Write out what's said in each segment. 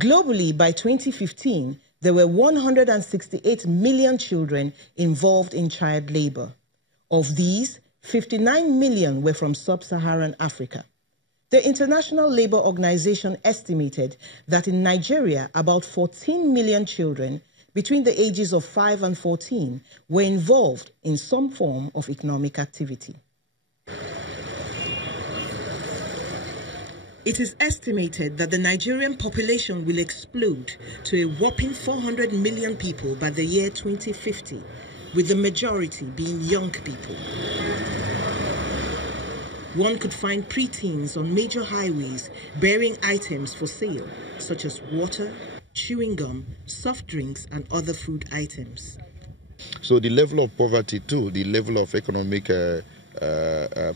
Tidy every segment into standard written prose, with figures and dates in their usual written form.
Globally, by 2015, there were 168 million children involved in child labor. Of these, 59 million were from sub-Saharan Africa. The International Labour Organization estimated that in Nigeria, about 14 million children between the ages of 5 and 14 were involved in some form of economic activity. It is estimated that the Nigerian population will explode to a whopping 400 million people by the year 2050, with the majority being young people. One could find preteens on major highways bearing items for sale, such as water, chewing gum, soft drinks, and other food items. So the level of poverty too, the level of economic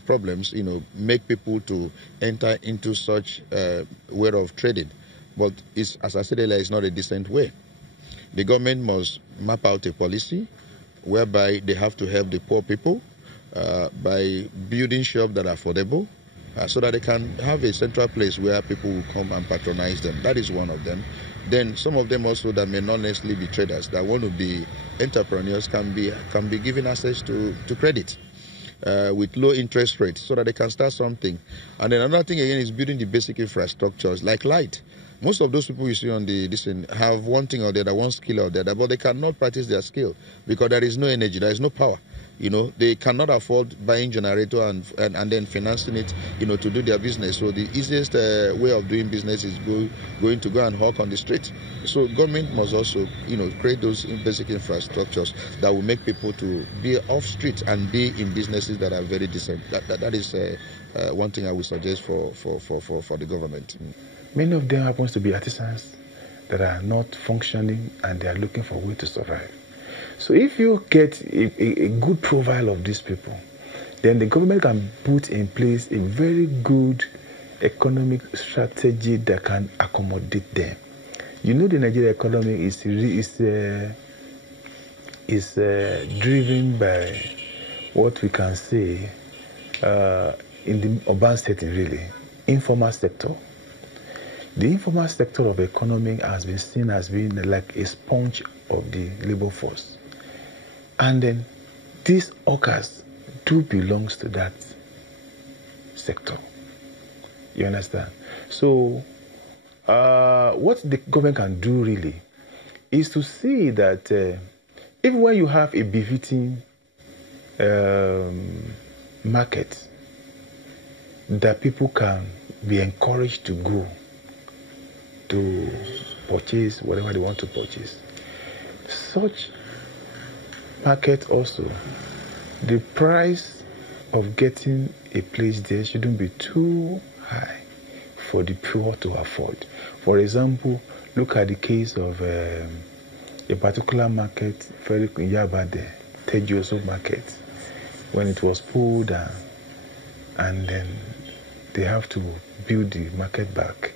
problems, make people to enter into such way of trading. But it's, as I said earlier, it's not a decent way. The government must map out a policy whereby they have to help the poor people by building shops that are affordable, so that they can have a central place where people will come and patronize them. That is one of them. Then some of them also that may not necessarily be traders, that want to be entrepreneurs, can be given access to credit with low interest rates, so that they can start something. And then another thing again is building the basic infrastructures like light. Most of those people you see on this have one thing or the other, one skill or the other, but they cannot practice their skill because there is no energy, there is no power. They cannot afford buying generator and then financing it, to do their business. So the easiest way of doing business is going to go and hawk on the street. So government must also, create those basic infrastructures that will make people to be off street and be in businesses that are very decent. That is one thing I would suggest for the government. Many of them happens to be artisans that are not functioning and they are looking for a way to survive. So if you get a good profile of these people, then the government can put in place a very good economic strategy that can accommodate them. The Nigerian economy is driven by what we can say in the urban setting, really, informal sector. The informal sector of the economy has been seen as being like a sponge of the labor force. And then these workers do belongs to that sector. You understand? So what the government can do really is to see that even when you have a befitting market, that people can be encouraged to go to purchase whatever they want to purchase. Such market also, the price of getting a place there shouldn't be too high for the poor to afford. For example, look at the case of a particular market, very in Yaba there, Tejoso market, when it was pulled down, and then they have to build the market back.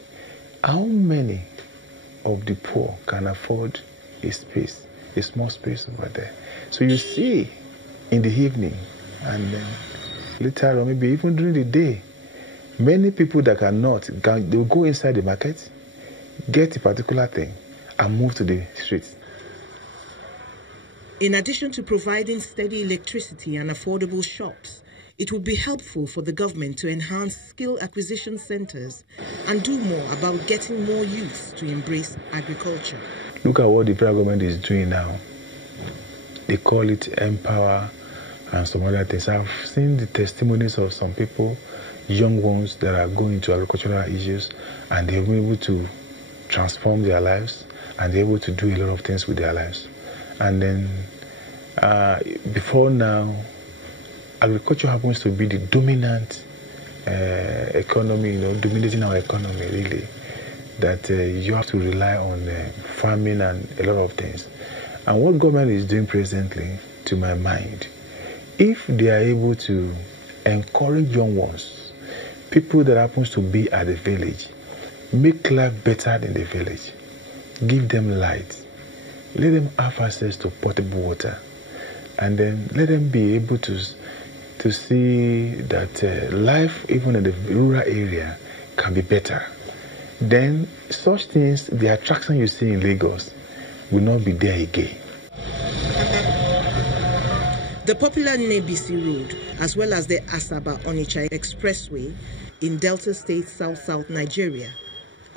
How many of the poor can afford a space, a small space over there? So you see in the evening and then later on, maybe even during the day, many people that they will go inside the market, get a particular thing and move to the streets. In addition to providing steady electricity and affordable shops, it would be helpful for the government to enhance skill acquisition centers and do more about getting more youth to embrace agriculture. Look at what the federal government is doing now. They call it Empower and some other things. I've seen the testimonies of some people, young ones that are going into agricultural issues, and they're able to transform their lives and they're able to do a lot of things with their lives. And then before now, agriculture happens to be the dominant economy, dominating our economy, really. That you have to rely on farming and a lot of things. And what government is doing presently, to my mind, if they are able to encourage young ones, people that happens to be at the village, make life better in the village, give them light, let them have access to potable water, and then let them be able to see that life, even in the rural area, can be better. then such things, the attraction you see in Lagos, will not be there again. The popular Nebisi Road, as well as the Asaba-Onitsha Expressway in Delta State, South Nigeria,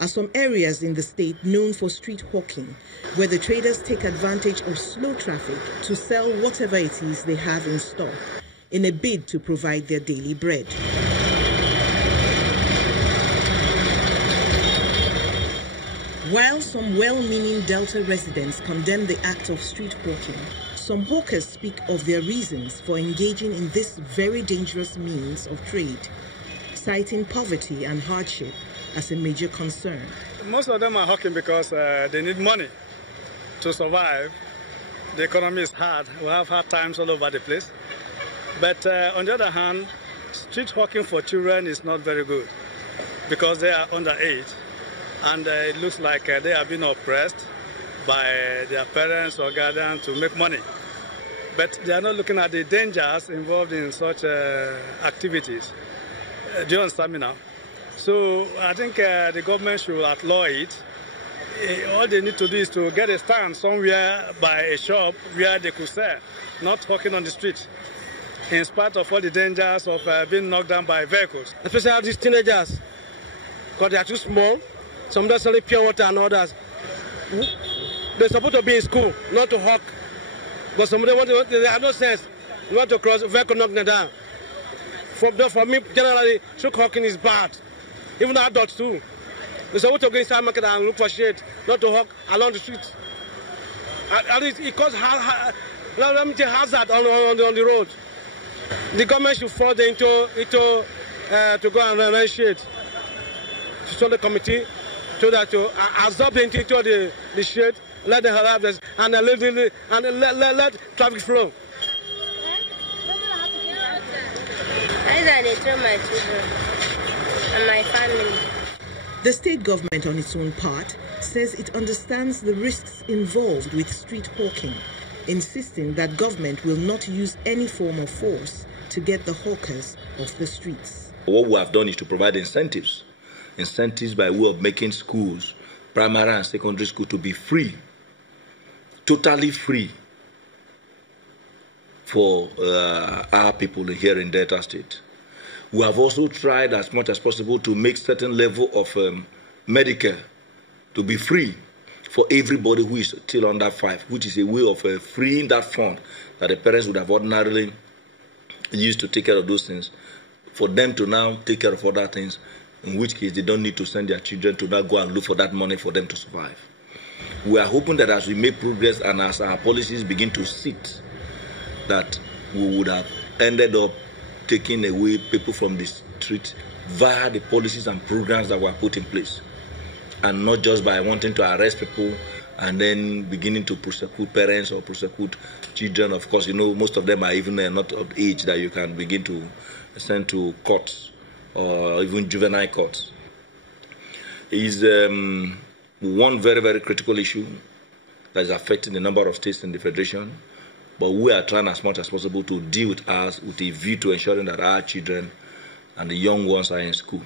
are some areas in the state known for street hawking, where the traders take advantage of slow traffic to sell whatever it is they have in stock in a bid to provide their daily bread. While some well-meaning Delta residents condemn the act of street hawking, some hawkers speak of their reasons for engaging in this very dangerous means of trade, citing poverty and hardship as a major concern. Most of them are hawking because they need money to survive. The economy is hard. We have hard times all over the place. But on the other hand, street hawking for children is not very good because they are underage, and it looks like they are being oppressed by their parents or guardians to make money. But they are not looking at the dangers involved in such activities. Do you understand me now? So I think the government should outlaw it. All they need to do is to get a stand somewhere by a shop where they could sell, not hawking on the street, in spite of all the dangers of being knocked down by vehicles. Especially these teenagers, because they are too small. Some don't sell pure water and others. They're supposed to be in school, not to hawk. But some of them they have no sense. They want to cross, vehicle knock them down. For me, generally, street hawking is bad. Even adults too. They're supposed to go inside market and look for shade, not to hawk along the streets. At least it causes hazard on the road. The government should force them to go and run shade. To show the committee so that to absorb them into the shade, let them have this, and let traffic flow. I throw my children and my family. The state government, on its own part, says it understands the risks involved with street hawking, insisting that government will not use any form of force to get the hawkers off the streets. What we have done is to provide incentives by way of making schools, primary and secondary school, to be free, totally free for our people here in Delta State. We have also tried as much as possible to make certain level of Medicare to be free for everybody who is still under 5, which is a way of freeing that fund that the parents would have ordinarily used to take care of those things, for them to now take care of other things, in which case they don't need to send their children to now go and look for that money for them to survive. We are hoping that as we make progress and as our policies begin to sit, that we would have ended up taking away people from the street via the policies and programs that were put in place, and not just by wanting to arrest people and then beginning to prosecute parents or prosecute children. Of course, you know, most of them are even not of age that you can begin to send to courts or even juvenile courts. Is one very, very critical issue that is affecting a number of states in the Federation. But we are trying as much as possible to deal with us with a view to ensuring that our children and the young ones are in school.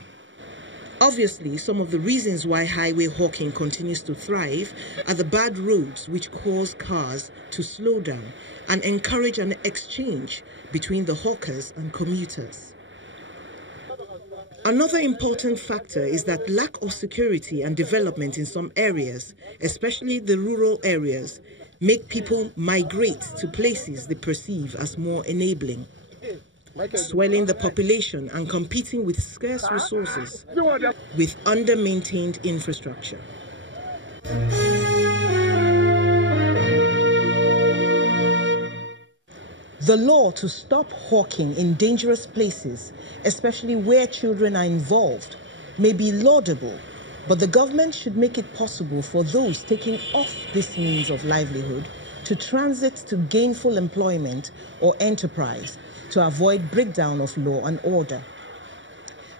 Obviously, some of the reasons why highway hawking continues to thrive are the bad roads, which cause cars to slow down and encourage an exchange between the hawkers and commuters. Another important factor is that lack of security and development in some areas, especially the rural areas, make people migrate to places they perceive as more enabling, swelling the population and competing with scarce resources with under-maintained infrastructure. The law to stop hawking in dangerous places, especially where children are involved, may be laudable, but the government should make it possible for those taking off this means of livelihood to transit to gainful employment or enterprise to avoid breakdown of law and order.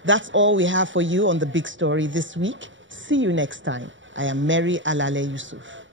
That's all we have for you on The Big Story this week. See you next time. I am Mary Alale Yusuf.